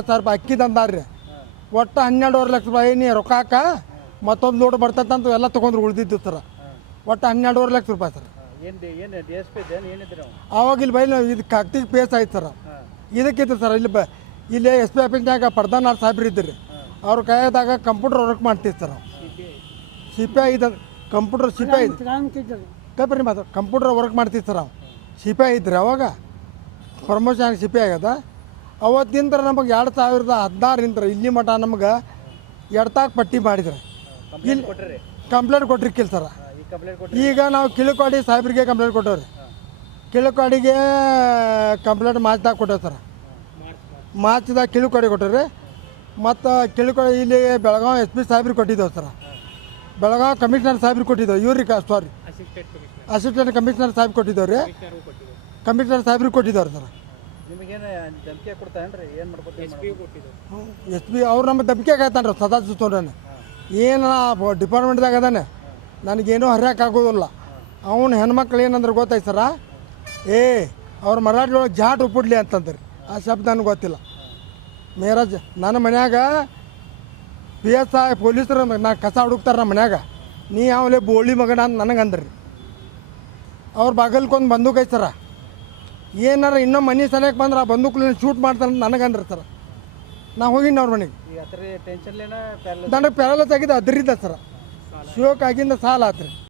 ಎಂಬತ್ತು ಸಾವಿರ ರೂಪಾಯಿ ಅಕ್ಕಿ ತಂದಾರ್ರಿ ಒಟ್ಟು ಹನ್ನೆರಡುವರೆ ಲಕ್ಷ ರೂಪಾಯಿ ನೀ ರೊಕ್ಕ ಹಾಕ ಮತ್ತೊಂದು ಲೋಡ್ ಬರ್ತದಂತ ಎಲ್ಲ ತೊಗೊಂಡ್ರು ಉಳಿದಿದ್ದು ಸರ. ಒಟ್ಟು ಹನ್ನೆರಡುವರೆ ಲಕ್ಷ ರೂಪಾಯಿ ಸರ್. ಆವಾಗ ಇಲ್ಲಿ ಬೈಲ್ ಇದು ಕಕ್ತಿಗೆ ಪೇಸ್ ಆಯ್ತು ಸರ್. ಇದಕ್ಕಿತ್ತು ಸರ್ ಇಲ್ಲಿ ಬ ಇಲ್ಲಿ ಎಸ್ ಪಿ ಆಫೀಸ್ನಾಗ ಪ್ರಧಾನ ಸಾಹೇಬ್ರು ಇದ್ರಿ ಅವ್ರ ಕೈದಾಗ ಕಂಪ್ಯೂಟರ್ ವರ್ಕ್ ಮಾಡ್ತೀವಿ ಸರ್. ಸಿ ಪಿ ಐ ಇದು ಕಂಪ್ಯೂಟರ್ ಸಿ ಪಿ ಐ ಮಾತು ಕಂಪ್ಯೂಟರ್ ವರ್ಕ್ ಮಾಡ್ತೀವಿ ಸರ್. ನಾವು ಸಿ ಪಿ ಐ ಇದ್ರಿ ಅವಾಗ? ಪ್ರಮೋಷನ್ ಸಿ ಪಿ ಆಗ್ಯದ? ಅವತ್ತಿಂದ ನಮಗೆ ಎರಡು ಸಾವಿರದ ಹದಿನಾರರಿಂದ ಇಲ್ಲಿ ಮಠ ನಮ್ಗೆ ಎಡ್ತಾಕ್ ಪಟ್ಟಿ ಮಾಡಿದ್ರೆ. ಇಲ್ಲಿ ಕಂಪ್ಲೇಂಟ್ ಕೊಟ್ಟಿರ್ಕಿಲ್ಲ ಸರ್. ಈಗ ನಾವು ಕಿಳುಕಾಡಿ ಸಾಹೇಬ್ರಿಗೆ ಕಂಪ್ಲೇಂಟ್ ಕೊಟ್ಟವ್ರಿ. ಕಿಳುಕಾಡಿಗೆ ಕಂಪ್ಲೇಂಟ್ ಮಾಚ್ದಾಗ ಕೊಟ್ಟೇವೆ ಸರ್. ಮಾಚ್ದಾಗ ಕಿಳುಕಾಡಿ ಕೊಟ್ಟವ್ರಿ. ಮತ್ತು ಕಿಳುಕಾಡಿ ಇಲ್ಲಿ ಬೆಳಗಾವಿ ಎಸ್ ಪಿ ಸಾಹೇಬ್ರಿಗೆ ಕೊಟ್ಟಿದ್ದೇವೆ ಸರ್. ಬೆಳಗಾವಿ ಕಮಿಷನರ್ ಸಾಹೇಬ್ರಿಗೆ ಕೊಟ್ಟಿದ್ದೇವೆ ಇವ್ರಿಗೆ ಸಾರಿ ಅಸಿಸ್ಟೆಂಟ್ ಕಮಿಷನರ್ ಸಾಹೇಬ್ ಕೊಟ್ಟಿದ್ದೇವೆ ರೀ. ಕಮಿಷನರ್ ಸಾಹೇಬ್ರಿಗೆ ಕೊಟ್ಟಿದ್ದೇವೆ ಸರ್. ನಿಮಗೇನು ಧಮಕಿ ಕೊಡ್ತಾನ್ರಿ ಏನು ಮಾಡ್ಕೊತೀವಿ ಎಸ್ ಪಿ ಅವ್ರು ನಮ್ಮ ಧಮಕಿ ಆಗತ್ತಾನ ರೀ ಸದಾ ಸುತ್ತೋಣ್ರೆ ಏನು ಡಿಪಾರ್ಟ್ಮೆಂಟ್ದಾಗ ಅದಾನೆ ನನಗೇನೂ ಹರ್ಯಾಕೆ ಆಗೋದಿಲ್ಲ. ಅವನು ಹೆಣ್ಮಕ್ಳು ಏನಂದ್ರೆ ಗೊತ್ತಾಯ್ತು ಸರ? ಏ ಅವ್ರ ಮರಾಠಿ ಒಳಗೆ ಜಾಟ್ ಉಪ್ಪಿಡ್ಲಿ ಅಂತಂದ್ರಿ. ಆ ಶಬ್ದ ನನಗೆ ಗೊತ್ತಿಲ್ಲ. ಮೇರಾಜ್ ನನ್ನ ಮನ್ಯಾಗ ಪಿ ಎಸ್ ಐ ಪೊಲೀಸರು ನಾ ಕಸ ಹುಡುಕ್ತಾರೆ ನಮ್ಮ ಮನ್ಯಾಗ. ನೀ ಯಾವಲೇ ಬೋಳಿ ಮಗನ ಅಂತ ನನಗೆ ಅಂದ್ರಿ ಅವ್ರ ಬಾಗಲ್ಕೊಂದು ಬಂದೂಕ್ ಐತೆ ಸರ? ಏನಾರ ಇನ್ನೂ ಮನೆ ಸಲಕ್ಕೆ ಬಂದ್ರೆ ಆ ಬಂದೂಕ್ಲಿನ ಶೂಟ್ ಮಾಡ್ತಾರೆ ಅಂತ ನನಗಂದ್ರಿ ಸರ್ ನಾ ಹೋಗಿನಿ ಅವ್ರ ಮನೆಗೆ. ಪ್ಯಾರಲ ನನಗೆ ಪ್ಯಾರಲಸ್ ಆಗಿದ್ದು ಅದರಿಂದ ಸರ್. ಶೋಕ್ ಆಗಿಂದ ಸಾಲ ಆತ್ರಿ.